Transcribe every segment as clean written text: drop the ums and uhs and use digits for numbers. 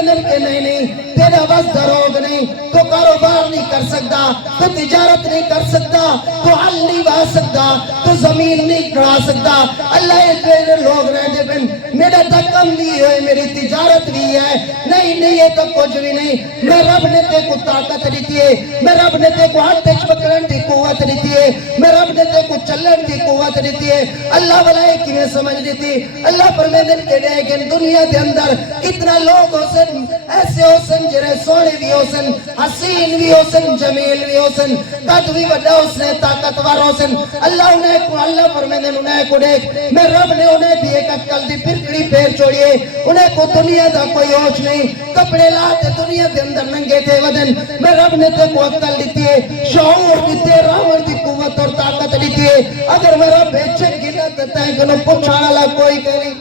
فرمائے کہ نہیں تیرا بس دروگ نہیں، تو کاروبار نہیں کر سکتا، تو تجارت نہیں کر سکتا، تو حل نہیں با سکتا، تو زمین نہیں کھڑا سکتا۔ اللہ یہ تیرے لوگ رہتے بن میرا دکم بھی ہے، میری تجارت بھی ہے، نہیں یہ تو کچھ بھی نہیں۔ میں رب نے تے کو طاقت دیتی ہے، میں رب نے تے کو ہاتھ پکڑن دی قوت دیتی ہے، میں رب نے تے کو چلن دی قوت دیتی ہے۔ اللہ بلائے کی میں سمجھ دیتی، اللہ فرمیدن کے لئے کہ دنیا دے اندر کتنا لوگ ہو سن، ایسے ہو سن جرے سونے بھی ہو سن، حسین بھی ہو سن، جمیل بھی ہو سن، قد بھی بڑا ہو سن، طاقتور ہو سن۔ اللہ فرمیدن انہیں کو دیکھ، میں رب نے انہیں بھی ایک اکل دی پھرکڑی پھیر چھوڑیے، انہیں کو دنیا دا کوئی ہوش نہیں، کپڑے لاتے دنیا دے اندر ننگے تھے ودن، میں رب نے تے کو اکل دیتی ہے، شعور دیتی ہے، راور دی قوت اور طاقت دیتی ہے۔ اگر میں رب بیچے گنا دیتا ہے کہ پوچھانا لا کوئی کہہ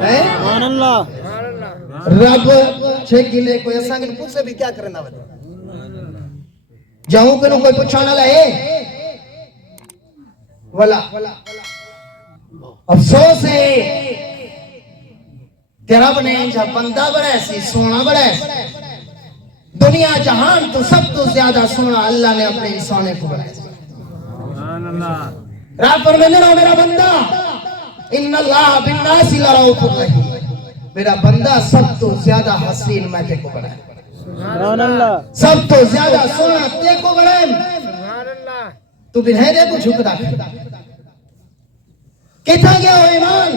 سبحان اللہ رب چھے گلے کوئی ایسا کہ پوچھے بھی کیا کرنا ہوتا جاؤں کہ کوئی پوچھانا لائے ولا افسوس ہے کہ رب نے جب بندہ بڑا ایسی سونا بڑا ایسی دنیا جہان تو سب تو زیادہ سونا اللہ نے اپنے انسانے کو بڑا ایسی رب فرمینے رہو میرا بندہ ان اللہ بالناس لرؤف الرحیم، میرا بندہ سب تو زیادہ حسین میں تے کو بڑھائے، سب تو زیادہ سونا تے کو بڑھائے، تو بنہے دے کو جھک دا کتنا گیا ہو ایمان؟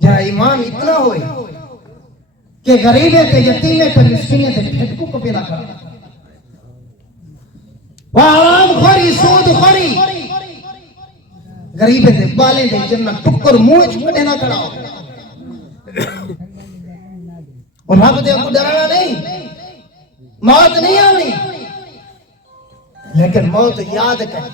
جہاں ایمان اتنا ہوئے کہ غریبے تے یتیمے تے مسکینے تے پھٹکو کو پیدا کرنا، وہاں خوری سود خوری غریبے دے بالے دے جنہ ٹکر موہ چھپٹے نہ کھڑا ہو اور رب دے کو ڈرانا نہیں، موت نہیں آنی لیکن موت یاد کر